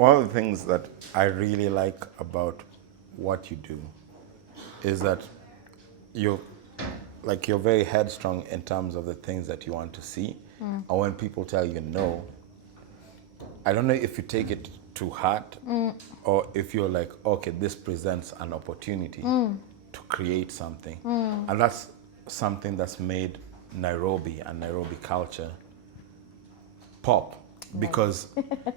One of the things that I really like about what you do is that you're you're very headstrong in terms of the things that you want to see. And when people tell you no, I don't know if you take it to heart or if you're like, okay, this presents an opportunity to create something. And that's something that's made Nairobi and Nairobi culture pop. Because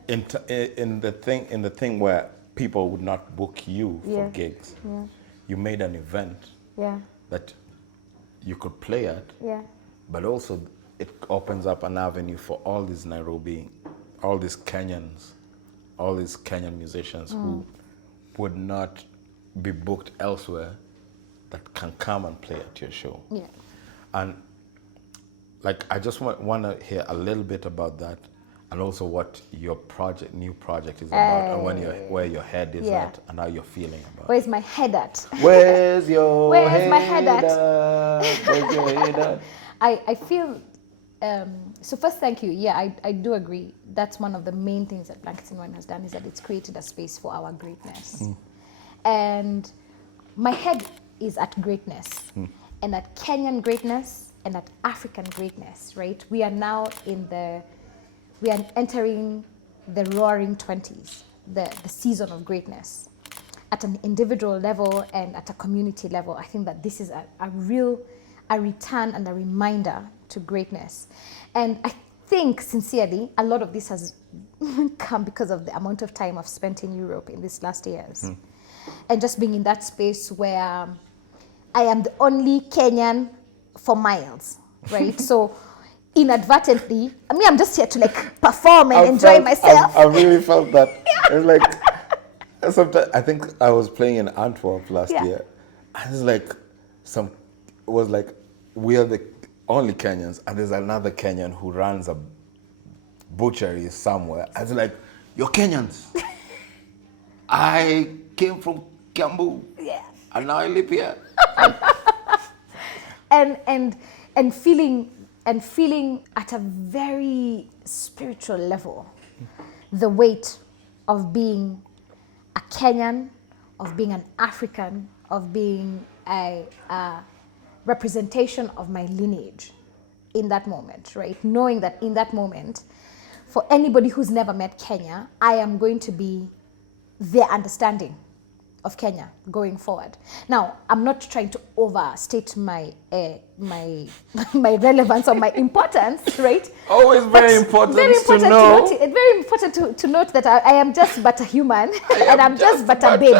in the thing where people would not book you for gigs, you made an event that you could play at, but also it opens up an avenue for all these Nairobi, all these Kenyans, all these Kenyan musicians who would not be booked elsewhere that can come and play at your show. Yeah. And like, I just want to hear a little bit about that, and also what your new project is about, and where your head is at, and how you're feeling about it. Where's my head at? Where's your Where's my head at? Where's your head at? I feel, so first, thank you. Yeah, I do agree. That's one of the main things that Blankets in Wine has done, is that it's created a space for our greatness. And my head is at greatness, and at Kenyan greatness, and at African greatness, right? We are now we are entering the roaring 20s, the season of greatness. At an individual level and at a community level, I think that this is a return and a reminder to greatness. And I think, sincerely, a lot of this has come because of the amount of time I've spent in Europe in these last years. And just being in that space where I am the only Kenyan for miles, right? So inadvertently, I mean, I'm just here to like perform and enjoy myself. I really felt that. It's like, sometimes, I think I was playing in Antwerp last year, and it's like, it was like, we are the only Kenyans, and there's another Kenyan who runs a butchery somewhere. And it's like, you're Kenyans. I came from Kiambu, and now I live here. and feeling at a very spiritual level the weight of being a Kenyan, of being an African, of being a representation of my lineage in that moment, right? Knowing that in that moment, for anybody who's never met Kenya, I am going to be their understanding of Kenya going forward. Now, I'm not trying to overstate my my relevance or my importance, right? Always very important to know. It's very important to note that I am just but a human, and I'm just but a babe.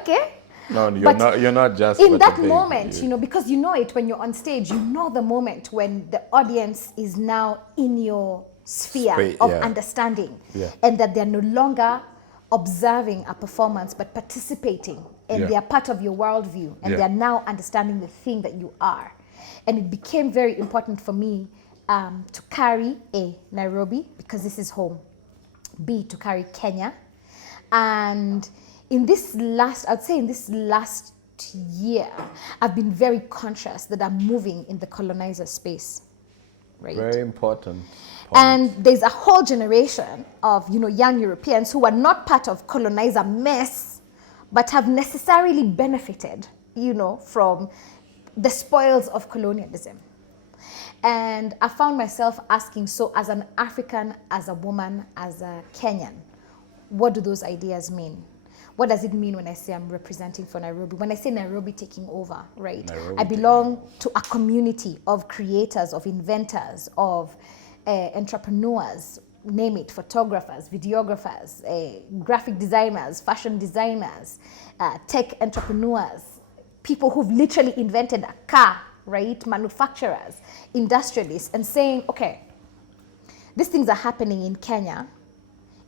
Okay? No, you're not just in that moment, because you know it when you're on stage. You know the moment when the audience is now in your sphere of understanding, and that they're no longer observing a performance but participating, and they are part of your worldview, and they are now understanding the thing that you are. And it became very important for me to carry Nairobi, because this is home, B, to carry Kenya. And in this last year, I've been very conscious that I'm moving in the colonizer space, right? Very important. And there's a whole generation of young Europeans who are not part of colonizer mess, but have necessarily benefited, from the spoils of colonialism. And I found myself asking, so as an African, as a woman, as a Kenyan, what do those ideas mean? What does it mean when I say I'm representing for Nairobi? When I say Nairobi taking over, right? I belong to a community of creators, of inventors, of entrepreneurs, name it, photographers, videographers, graphic designers, fashion designers, tech entrepreneurs, people who've literally invented a car, right? Manufacturers, industrialists, and saying, okay, these things are happening in Kenya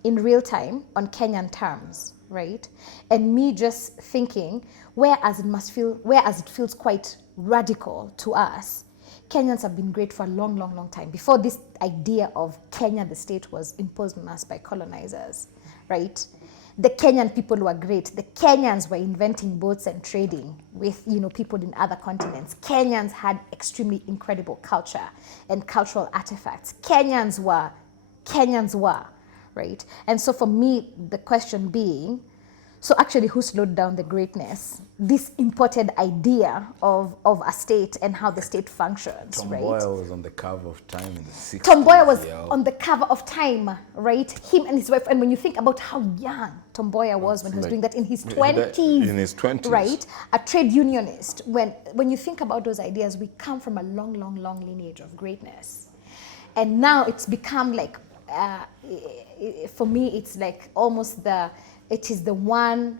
in real time on Kenyan terms, right? And me just thinking, whereas it feels quite radical to us, Kenyans have been great for a long, long, long time. Before this idea of Kenya, the state, was imposed on us by colonizers, right? The Kenyan people were great. The Kenyans were inventing boats and trading with, people in other continents. Kenyans had extremely incredible culture and cultural artifacts. Kenyans were, right? And so for me, the question being, so actually who slowed down the greatness? This imported idea of a state and how the state functions, Tom right? Mboya was on the cover of Time in the 60s. Tom Mboya was yo. on the cover of Time, right? Him and his wife. And when you think about how young Tom Mboya was when he was doing that in his 20s. In his 20s. Right? A trade unionist. When you think about those ideas, we come from a long, long, long lineage of greatness. And now it's become like, for me, it's like almost it is the one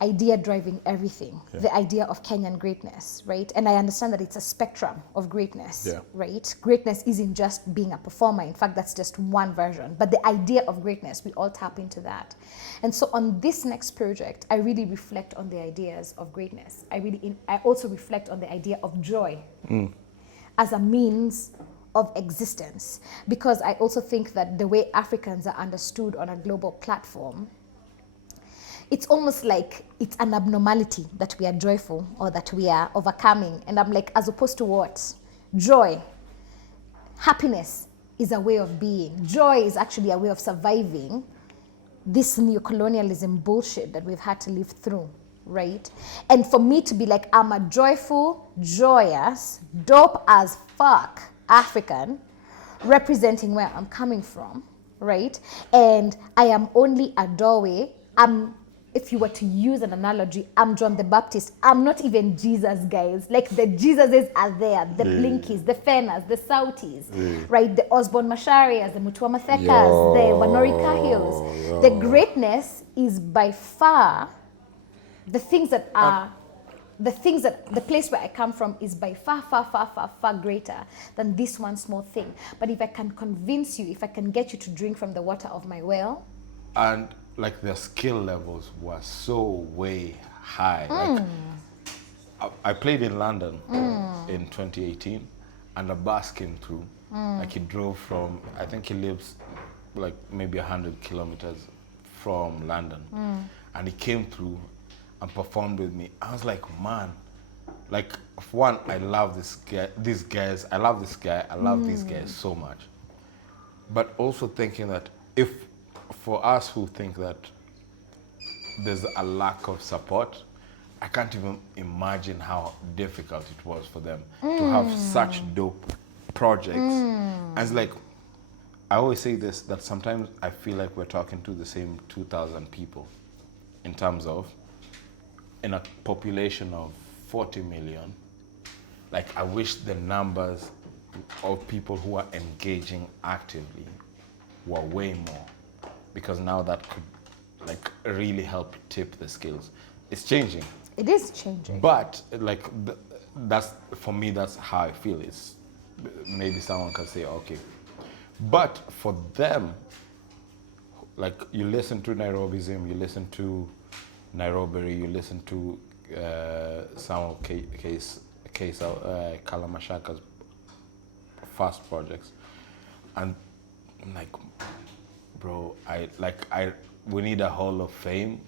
idea driving everything, the idea of Kenyan greatness, right? And I understand that it's a spectrum of greatness, right? Greatness isn't just being a performer. In fact, that's just one version. But the idea of greatness, we all tap into that. And so on this next project, I really reflect on the ideas of greatness. I also reflect on the idea of joy as a means of existence, because I also think that the way Africans are understood on a global platform, it's almost like it's an abnormality that we are joyful or that we are overcoming. And I'm like, as opposed to what? Joy. Happiness is a way of being. Joy is actually a way of surviving this neocolonialism bullshit that we've had to live through, right? And for me to be like, I'm a joyful, joyous, dope as fuck African, representing where I'm coming from, right? And I am only a doorway. If you were to use an analogy, I'm John the Baptist. I'm not even Jesus, guys. Like the Jesuses are there, the Blinkies, the Fenas, the Souties, right? The Osborne Masharias, the Mutua Mathekas, the Wanori Kahils. The greatness is by far the things that are, the place where I come from is by far, far, far, far, far greater than this one small thing. But if I can convince you, if I can get you to drink from the water of my well. And like their skill levels were so way high. Like I played in London in 2018, and a bus came through. Like he drove from, I think he lives like maybe 100 kilometers from London, and he came through and performed with me. I was like, man, like one, I love these guys. I love this guy. I love these guys so much. But also thinking that for us who think that there's a lack of support, I can't even imagine how difficult it was for them to have such dope projects. And it's like, I always say this, that sometimes I feel like we're talking to the same 2,000 people in terms of, in a population of 40 million, like I wish the numbers of people who are engaging actively were way more, because now that could like really help tip the scales. It's changing. It is changing. But like that's, for me, that's how I feel. It's maybe someone can say, okay. But for them, like you listen to Nairobism, you listen to Nairobi, you listen to some of Kalamashaka's first projects, and I'm like, bro, we need a Hall of Fame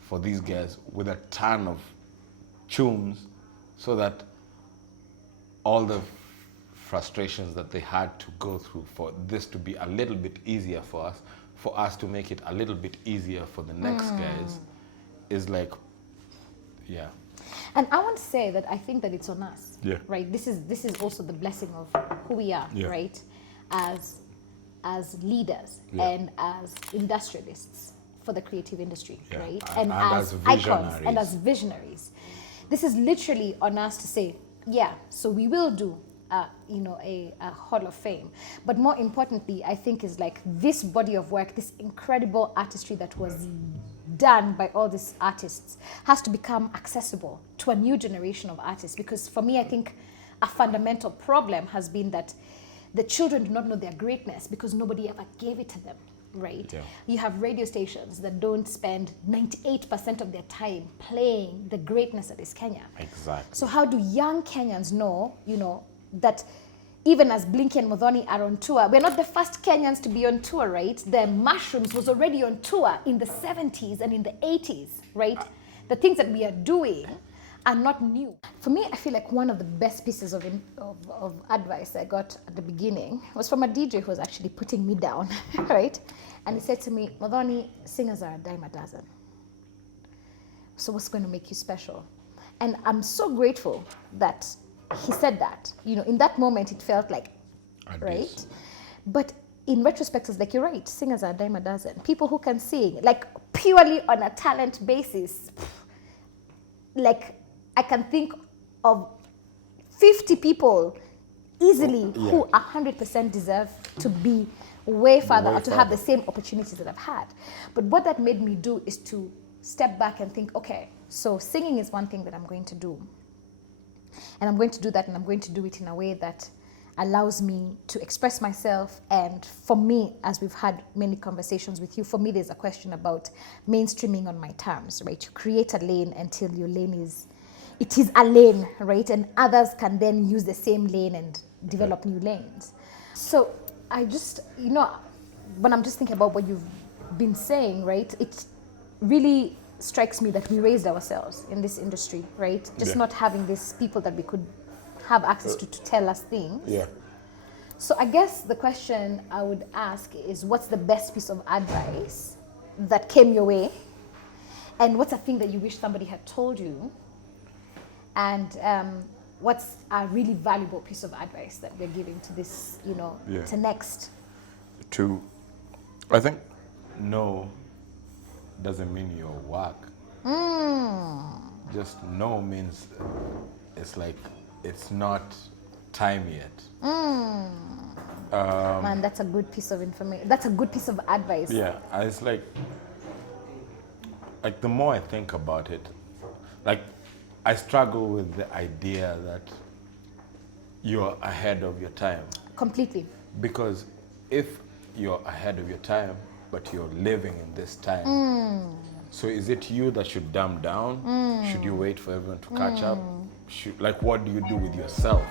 for these guys with a ton of tunes, so that all the frustrations that they had to go through for this to be a little bit easier for us to make it a little bit easier for the next guys, is like, yeah. And I want to say that I think that it's on us, right? This is also the blessing of who we are, right? As leaders and as industrialists for the creative industry, right? And as icons and as visionaries. This is literally on us to say, so we will do a Hall of Fame. But more importantly, I think is like this body of work, this incredible artistry that was done by all these artists has to become accessible to a new generation of artists. Because for me, I think a fundamental problem has been that the children do not know their greatness because nobody ever gave it to them, right? Yeah. You have radio stations that don't spend 98% of their time playing the greatness that is Kenya. Exactly. So how do young Kenyans know, that even as Blinky and Muthoni are on tour, we're not the first Kenyans to be on tour, right? The Mushrooms was already on tour in the 70s and in the 80s, right? The things that we are doing are not new. For me, I feel like one of the best pieces of advice I got at the beginning was from a DJ who was actually putting me down, right? And he said to me, Muthoni, singers are a dime a dozen. So what's going to make you special? And I'm so grateful that he said that. You know, in that moment, it felt like, right? But in retrospect, it's like, you're right, singers are a dime a dozen. People who can sing, like purely on a talent basis, like I can think of 50 people easily who 100% deserve to be way farther or to have the same opportunities that I've had. But what that made me do is to step back and think, okay, so singing is one thing that I'm going to do. And I'm going to do that, and I'm going to do it in a way that allows me to express myself. And for me, as we've had many conversations with you, for me, there's a question about mainstreaming on my terms, right? You create a lane until your lane is a lane, right? And others can then use the same lane and develop new lanes. So I just, you know, when I'm just thinking about what you've been saying, right? It really strikes me that we raised ourselves in this industry, right? Just not having these people that we could have access to tell us things. Yeah. So I guess the question I would ask is, what's the best piece of advice that came your way? And what's a thing that you wish somebody had told you? And what's a really valuable piece of advice that we're giving to this, you know, to next? I think no doesn't mean your work. Just no means it's like it's not time yet. Man, that's a good piece of information. That's a good piece of advice. Yeah, it's like the more I think about it, like I struggle with the idea that you're ahead of your time. Completely. Because if you're ahead of your time, but you're living in this time, so is it you that should dumb down? Should you wait for everyone to catch up? Like, what do you do with yourself?